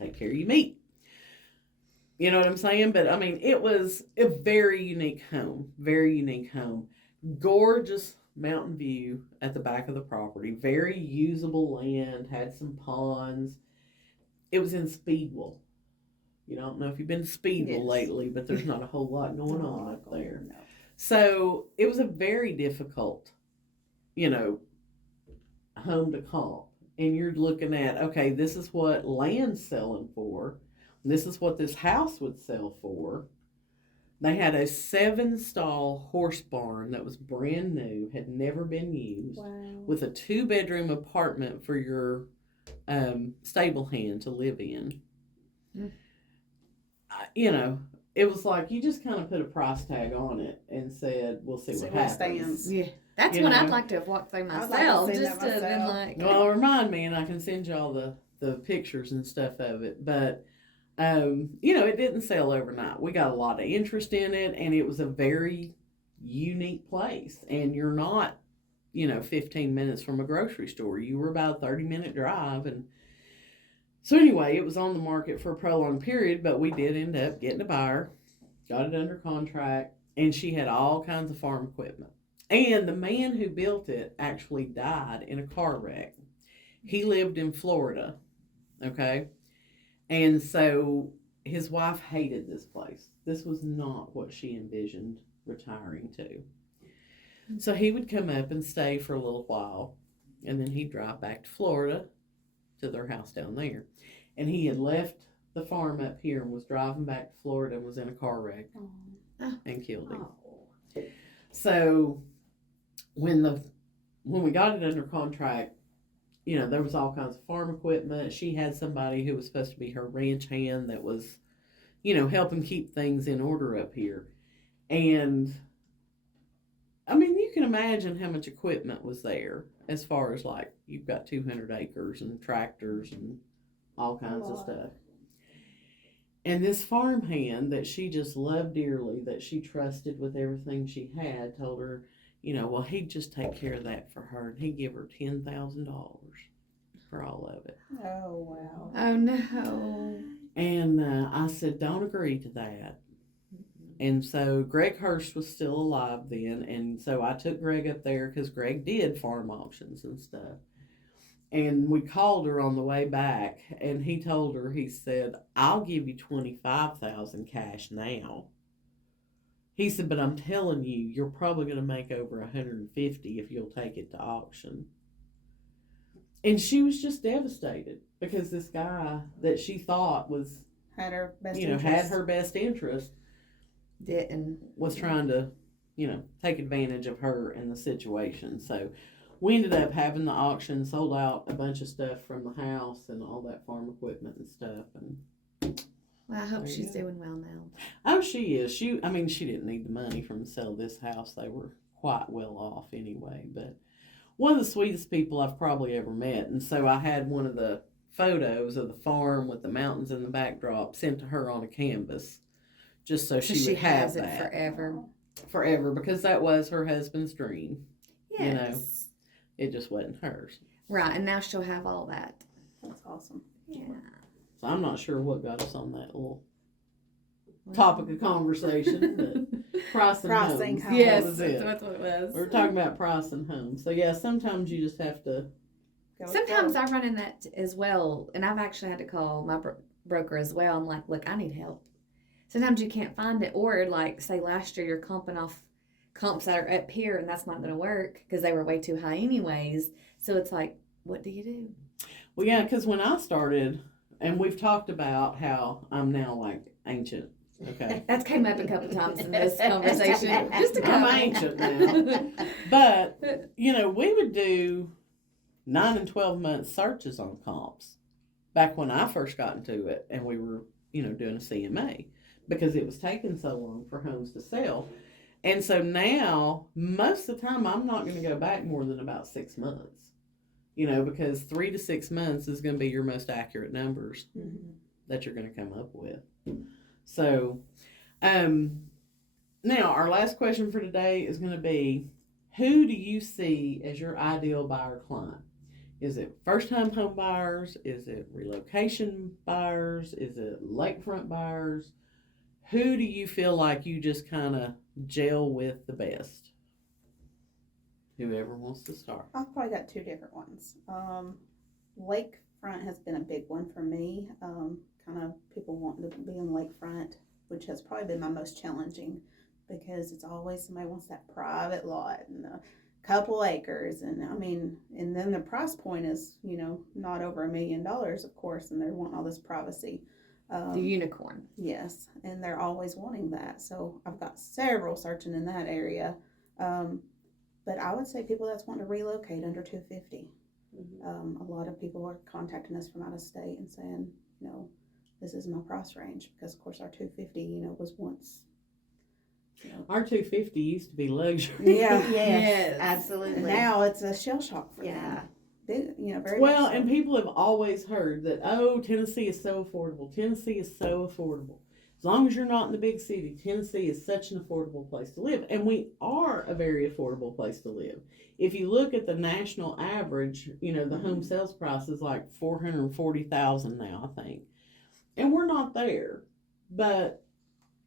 take care of your meat. You know what I'm saying? But I mean, it was a very unique home. Very unique home. Gorgeous mountain view at the back of the property. Very usable land. Had some ponds. It was in Speedwell. I don't know if you've been to Speedwell lately, but there's not a whole lot going on up there. No. So it was a very difficult, home to comp. And you're looking at, okay, this is what land's selling for. This is what this house would sell for. They had a 7-stall horse barn that was brand new, had never been used, Wow. with a 2-bedroom apartment for your stable hand to live in. Mm. It was like you just kind of put a price tag on it and said, we'll see what happens. Stands. Yeah. That's You one know. I'd like to have walked through I'd like to myself. see Just that to have been myself. like, Well, remind me, and I can send you all the pictures and stuff of it. But, it didn't sell overnight. We got a lot of interest in it, and it was a very unique place. And you're not, 15 minutes from a grocery store. You were about a 30-minute drive. And so anyway, it was on the market for a prolonged period, but we did end up getting a buyer, got it under contract, and she had all kinds of farm equipment. And the man who built it actually died in a car wreck. He lived in Florida, okay? And so his wife hated this place. This was not what she envisioned retiring to. So he would come up and stay for a little while, and then he'd drive back to Florida to their house down there. And he had left the farm up here and was driving back to Florida and was in a car wreck and killed him. Oh. So when we got it under contract, there was all kinds of farm equipment. She had somebody who was supposed to be her ranch hand that was, helping keep things in order up here. And I mean, you can imagine how much equipment was there as far as like you've got 200 acres and tractors and all kinds of stuff. And this farmhand that she just loved dearly, that she trusted with everything she had, told her, well, he'd just take care of that for her, and he'd give her $10,000 for all of it. Oh, wow. oh no. And I said, don't agree to that. And so Greg Hurst was still alive then, and so I took Greg up there because Greg did farm auctions and stuff. And we called her on the way back, and he told her, he said, I'll give you $25,000 cash now. He said, but I'm telling you, you're probably going to make over 150 if you'll take it to auction. And she was just devastated because this guy that she thought was, Had her best you know, interest. had her best interest, Didn't. was trying to, you know, take advantage of her in the situation. So we ended up having the auction, sold out a bunch of stuff from the house and all that farm equipment and stuff. And Well, I hope There you she's go. doing well now. oh, she is. She didn't need the money from the sale of this house. They were quite well off anyway. But one of the sweetest people I've probably ever met. And so I had one of the photos of the farm with the mountains in the backdrop sent to her on a canvas, just so So she would have has it that forever. because that was her husband's dream. Yes. You know. It just wasn't hers. Right, and now she'll have all that. That's awesome. Yeah. So I'm not sure what got us on that little topic of conversation, but pricing Pricing homes. homes. Yes, That was that's it. what it was. We were talking about pricing homes. So yeah, sometimes you just have to. Go with Sometimes flow. I run in that as well, and I've actually had to call my broker as well. I'm like, look, I need help. Sometimes you can't find it, or like, say last year you're comping off comps that are up here, and that's not going to work because they were way too high anyways. So it's like, what do you do? Well, yeah, because when I started, and we've talked about how I'm now like ancient. Okay. That's came up a couple times in this conversation. Just a couple. I'm ancient now. But, you know, we would do 9 and 12 month searches on comps back when I first got into it and we were, you know, doing a CMA because it was taking so long for homes to sell. And so now, most of the time, I'm not going to go back more than about 6 months, you know, because 3 to 6 months is going to be your most accurate numbers that you're going to come up with. So, now our last question for today is going to be, who do you see as your ideal buyer client? Is it first-time home buyers? Is it relocation buyers? Is it lakefront buyers? Who do you feel like you just kind of gel with the best? Whoever wants to start. I've probably got two different ones. Lakefront has been a big one for me. Kind of people wanting to be on the lakefront, which has probably been my most challenging because it's always somebody wants that private lot and a couple acres. And I mean, and then the price point is, you know, not over $1 million, of course, and they're wanting all this privacy. The unicorn. Yes, and they're always wanting that. So I've got several searching in that area. But I would say people that's wanting to relocate under 250. A lot of people are contacting us from out of state and saying, you know, this is my price range because of course our 250, you know, was once. You know, Our 250 used to be luxury. yeah. Yes. And Absolutely. now it's a shell shock for Yeah. them. They, you know, very Well, much so. and people have always heard that, oh, Tennessee is so affordable. Tennessee is so affordable. As long as you're not in the big city, Tennessee is such an affordable place to live. And we are a very affordable place to live. If you look at the national average, you know, the home sales price is like $440,000 now, I think. And we're not there. But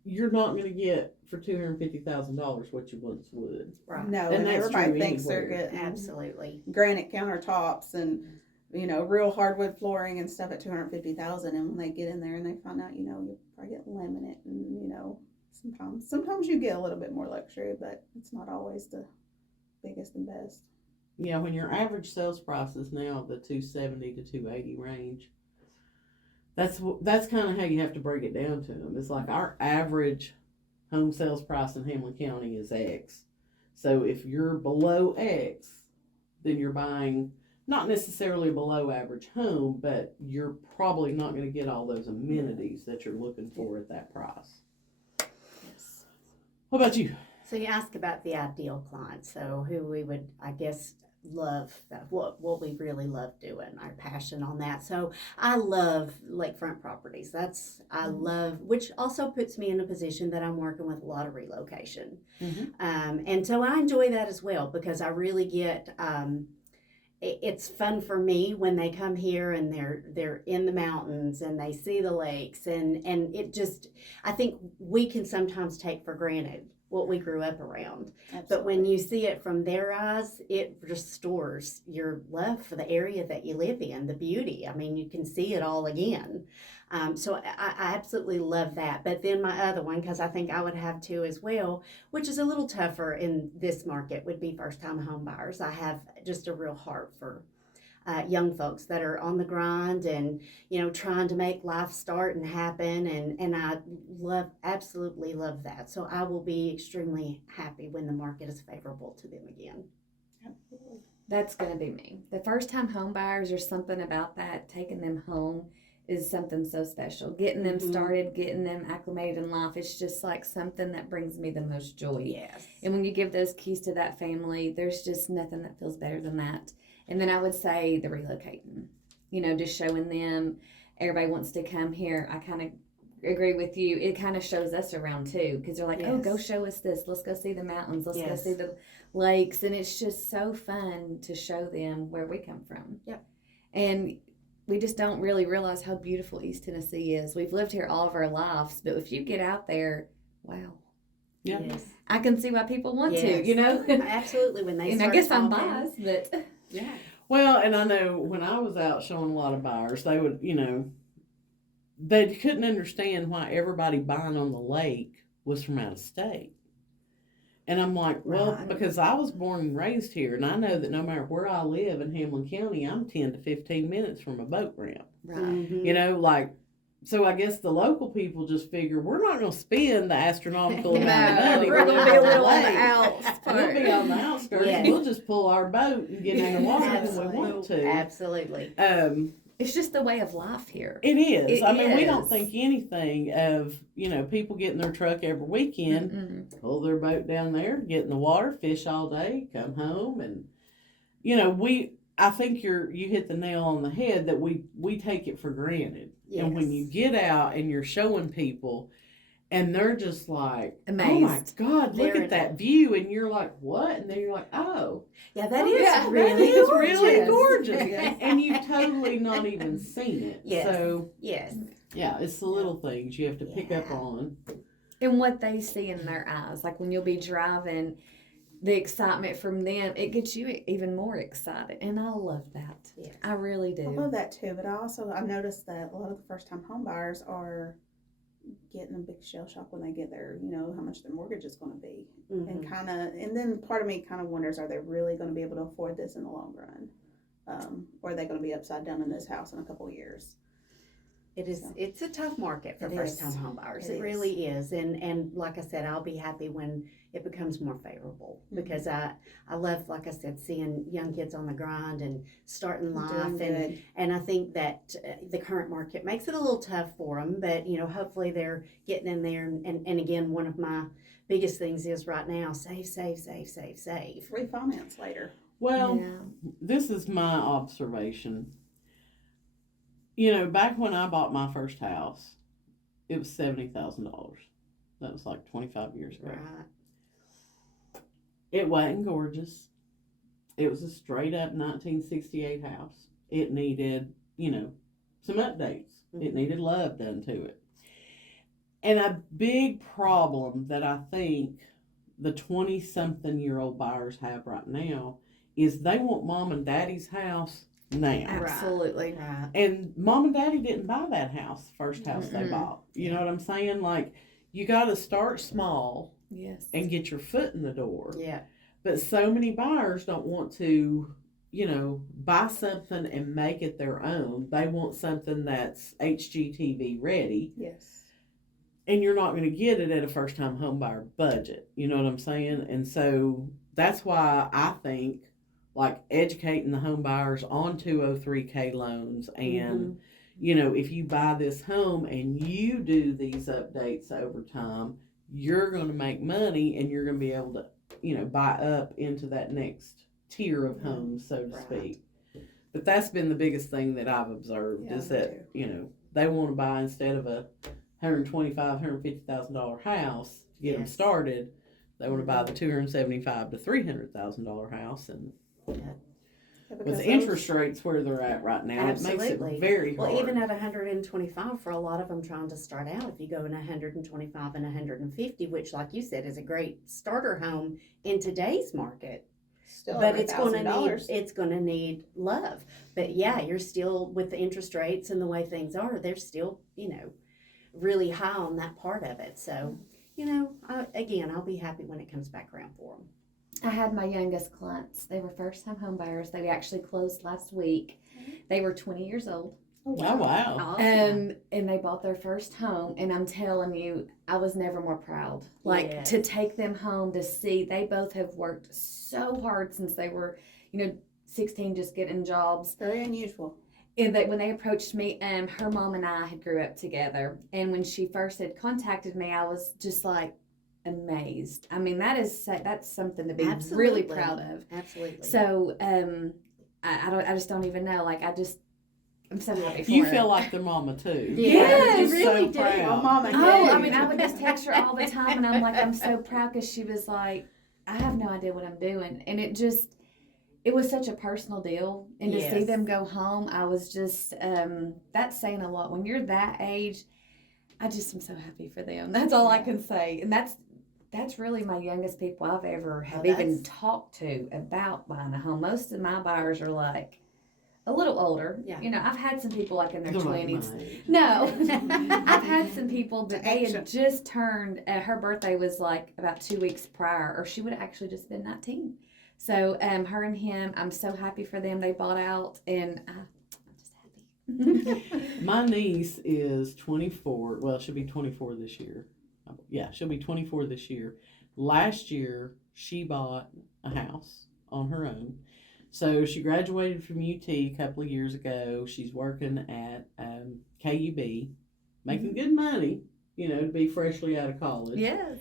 you're not going to get for $250,000 what you once would. Right. No, And and that's everybody true thinks they're anywhere. getting Absolutely. granite countertops and, you know, real hardwood flooring and stuff at $250,000, and when they get in there and they find out, you know, you probably get laminate, and you know, sometimes you get a little bit more luxury, but it's not always the biggest and best. Yeah, when your average sales price is now the 270 to 280 range, that's kind of how you have to break it down to them. It's like our average home sales price in Hamlin County is X. So if you're below X, then you're buying not necessarily a below average home, but you're probably not going to get all those amenities that you're looking for at that price. Yes. What about you? So you ask about the ideal client. So who we would, I guess, love, what we really love doing, our passion on that. So I love lakefront properties. I love, which also puts me in a position that I'm working with a lot of relocation. And so I enjoy that as well because I really get, it's fun for me when they come here and they're in the mountains and they see the lakes and it just, I think we can sometimes take for granted what we grew up around. Absolutely. But when you see it from their eyes, it restores your love for the area that you live in, the beauty. I mean, you can see it all again. So I absolutely love that. But then my other one, because I think I would have two as well, which is a little tougher in this market, would be first-time home buyers. I have just a real heart for young folks that are on the grind and, trying to make life start and happen. And I absolutely love that. So I will be extremely happy when the market is favorable to them again. Absolutely. That's going to be me. The first time home buyers, there's something about that, taking them home is something so special. Getting them started, getting them acclimated in life, it's just like something that brings me the most joy. Yes. And when you give those keys to that family, there's just nothing that feels better than that. And then I would say the relocating, just showing them everybody wants to come here. I kind of agree with you. It kind of shows us around too, because they're like, oh, go show us this. Let's go see the mountains. Let's go see the lakes. And it's just so fun to show them where we come from. Yep. And we just don't really realize how beautiful East Tennessee is. We've lived here all of our lives, but if you get out there, wow. Yeah. Yes. I can see why people want to, Absolutely. When they and start I guess talking. I'm biased, but Yeah. Well, and I know when I was out showing a lot of buyers, they would, they couldn't understand why everybody buying on the lake was from out of state. And I'm like, well, Right. because I was born and raised here, and I know that no matter where I live in Hamlin County, I'm 10 to 15 minutes from a boat ramp. right. Mhm. So I guess the local people just figure we're not going to spend the astronomical No, amount of money. we're to gonna live be a on the little on the lake. outskirts. We'll be on the outskirts. Yes. We'll just pull our boat and get in the water when we want to. Absolutely. It's just the way of life here. It is. It I mean, we don't is. think anything of, people getting their truck every weekend, Mm-mm. pull their boat down there, get in the water, fish all day, come home. And, I think you hit the nail on the head that we take it for granted. Yes. And when you get out and you're showing people and they're just like, Amazed. oh my God, look They're at that view. And you're like, what? And then you're like, oh, Yeah, that oh, is yeah, really that is really gorgeous. gorgeous. Yes. And you've totally not even seen it. Yes. So, Yes. yeah, it's the little things you have to pick up Yeah. on. And what they see in their eyes. Like when you'll be driving, the excitement from them, it gets you even more excited. And I love that. Yes. I really do. I love that too, but I noticed that a lot of the first time home buyers are getting a big shell shock when they get there, how much their mortgage is going to be. Mhm. And then part of me kind of wonders, are they really going to be able to afford this in the long run? Or are they going to be upside down in this house in a couple of years? It is. So. It's a tough market for It first-time is. home buyers. It It really is. And like I said, I'll be happy when it becomes more favorable because I love, like I said, seeing young kids on the grind and starting life. Doing And I think that the current market makes it a little tough for them, but hopefully they're getting in there. And again, one of my biggest things is right now, save. refinance later. Well, Yeah. this is my observation. Back when I bought my first house, it was $70,000. That was like 25 years ago. Right. It wasn't gorgeous. It was a straight up 1968 house. It needed, some updates. It needed love done to it. And a big problem that I think the 20-something-year-old buyers have right now is they want mom and daddy's house now. Absolutely. Right. And mom and daddy didn't buy that house, first house they Mm-mm. bought. You know what I'm saying? Like, you got to start small Yes. and get your foot in the door. Yeah. But so many buyers don't want to, buy something and make it their own. They want something that's HGTV ready. Yes. And you're not going to get it at a first-time home buyer budget. You know what I'm saying? And so that's why I think, like, educating the home buyers on 203K loans and, if you buy this home and you do these updates over time, you're going to make money and you're going to be able to, buy up into that next tier of homes, so to Right. speak. But that's been the biggest thing that I've observed Yeah, is me that, they want to buy instead of a $125,000, $150,000 house to get them Yes. started. They want to buy the $275,000 to $300,000 house, and with interest rates where they're at right now, Absolutely. it makes it very hard. Well, even at 125 for a lot of them trying to start out, if you go in 125 and 150, which, like you said, is a great starter home in today's market. Still But over it's going to need love. But yeah, you're still with the interest rates and the way things are, they're still, really high on that part of it. So, again, I'll be happy when it comes back around for them. I had my youngest clients. They were first-time home buyers. They actually closed last week. They were 20 years old. Oh, wow. And they bought their first home, and I'm telling you, I was never more proud. Like, to take them home, to see, they both have worked so hard since they were, 16, just getting jobs. Very unusual. And when they approached me, her mom and I had grew up together, and when she first had contacted me, I was just like amazed. I mean, that's something to be really proud of. Absolutely. So, I just don't even know. Like, I'm so happy for You her. feel like their mama too. Yes, You're you really so do. proud. My mama did. I mean, I would just text her all the time, and I'm like, I'm so proud, because she was like, I have no idea what I'm doing. And it was such a personal deal. And to see them go home, I was just, that's saying a lot. When you're that age, I just am so happy for them. That's all I can say. And that's really my youngest people I've ever have even talked to about buying a home. Most of my buyers are like a little older. Yeah. I've had some people like in their 20s. No. I've had some people, but they had just turned, her birthday was like about 2 weeks prior, or she would have actually just been 19. So her and him, I'm so happy for them. They bought out, and I'm just happy. My niece is 24. Well, she'll be 24 this year. Yeah, she'll be 24 this year. Last year, she bought a house on her own. So she graduated from UT a couple of years ago. She's working at KUB, making good money, to be freshly out of college. Yes.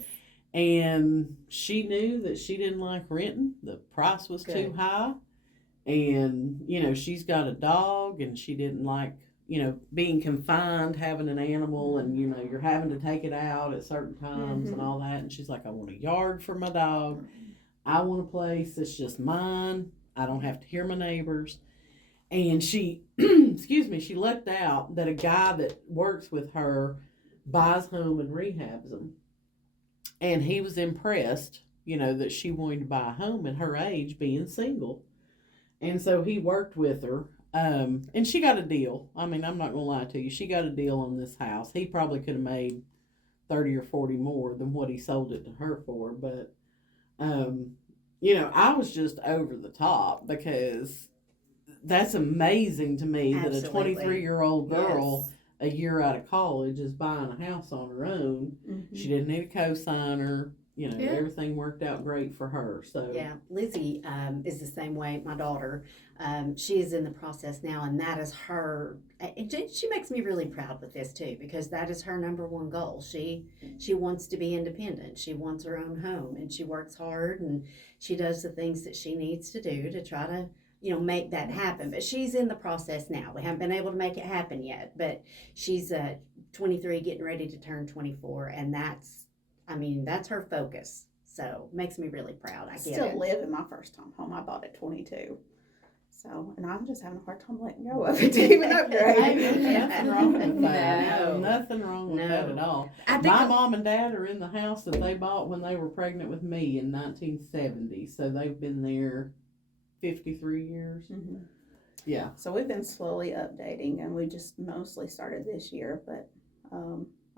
And she knew that she didn't like renting. The price was too high. And, she's got a dog, and she didn't like, being confined, having an animal, and, you're having to take it out at certain times and all that. And she's like, I want a yard for my dog. I want a place that's just mine. I don't have to hear my neighbors. And she, she lucked out that a guy that works with her buys home and rehabs them. And he was impressed, that she wanted to buy a home at her age, being single. And so he worked with her. And she got a deal. I mean, I'm not going to lie to you. She got a deal on this house. He probably could have made 30 or 40 more than what he sold it to her for. But, I was just over the top, because that's amazing to me. Absolutely. That a 23-year-old girl a year out of college is buying a house on her own. Mm-hmm. She didn't need a co-signer. Everything worked out great for her. So yeah, Lizzie is the same way. My daughter, she is in the process now, and that is her. And she makes me really proud with this too, because that is her number one goal. She wants to be independent. She wants her own home, and she works hard, and she does the things that she needs to do to try to make that happen. But she's in the process now. We haven't been able to make it happen yet, but she's 23, getting ready to turn 24, and that's her focus. So makes me really proud. I still live in my first time home. I bought at 22. So, and I'm just having a hard time letting go of it to even upgrade. Nothing wrong with that. No. Nothing wrong with that at all. My mom and dad are in the house that they bought when they were pregnant with me in 1970. So they've been there 53 years. Mm-hmm. Yeah. So we've been slowly updating, and we just mostly started this year, but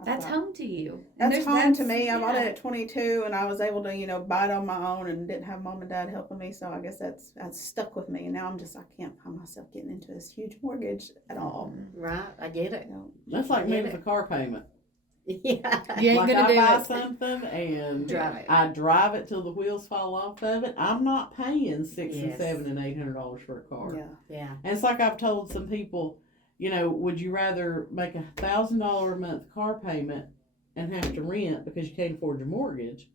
that's home to you. That's home to me. I bought it at 22, and I was able to, buy it on my own, and didn't have mom and dad helping me. So I guess that's stuck with me. And now I can't find myself getting into this huge mortgage at all. Right. I get it. That's like me with a car payment. Yeah. You ain't gonna do buy something and I drive it till the wheels fall off of it. I'm not paying $600 and $700 and $800 for a car. Yeah. And it's like I've told some people, would you rather make $1,000 a month car payment and have to rent because you can't afford your mortgage,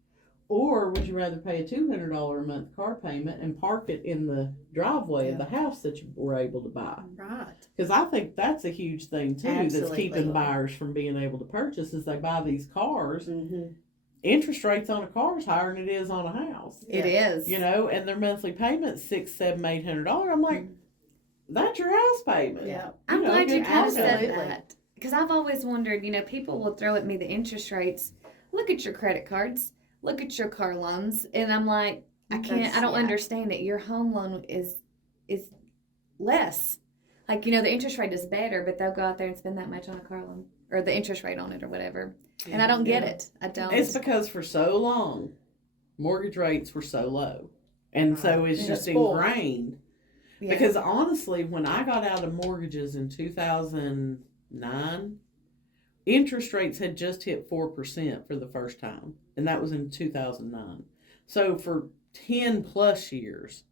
or would you rather pay a $200 a month car payment and park it in the driveway of the house that you were able to buy? Right. Because I think that's a huge thing too. Absolutely. That's keeping buyers from being able to purchase, is they buy these cars interest rates on a car is higher than it is on a house. It is. You know, and their monthly payment's $600, $700, $800. I'm like, that's your house payment. Yeah. I'm You know, glad you good kind of said Absolutely. that. Because I've always wondered, you know, people will throw at me the interest rates. Look at your credit cards. Look at your car loans. And I'm like, I don't Yeah. understand it. Your home loan is less. Like, you know, the interest rate is better, but they'll go out there and spend that much on a car loan. Or the interest rate on it or whatever. And I don't get it. I don't. It's because for so long, mortgage rates were so low. And so it's And just it's full. ingrained. Yeah. Because honestly, when I got out of mortgages in 2009, interest rates had just hit 4% for the first time. And that was in 2009. So for 10 plus years,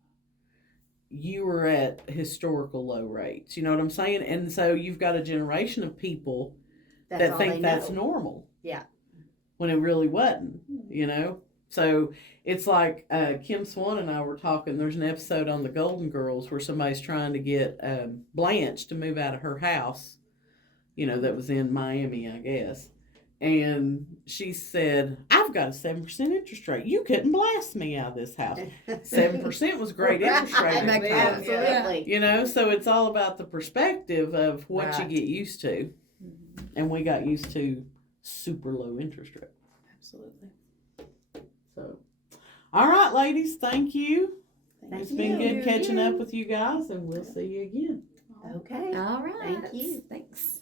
you were at historical low rates. You know what I'm saying? And so you've got a generation of people That's that all think they that's know. normal. Yeah. When it really wasn't, you know? So it's like Kim Swan and I were talking. There's an episode on the Golden Girls where somebody's trying to get Blanche to move out of her house, you know, that was in Miami, I guess. And she said, I've got a 7% interest rate. You couldn't blast me out of this house. 7% was great interest rate. Right. back then. Absolutely. You know, so it's all about the perspective of what you Right. get used to. And we got used to super low interest rate. Absolutely. So, all right, ladies, thank you. Thank It's you. been good catching up with you guys, and we'll see you again. Okay. All right. Thank you. Thanks.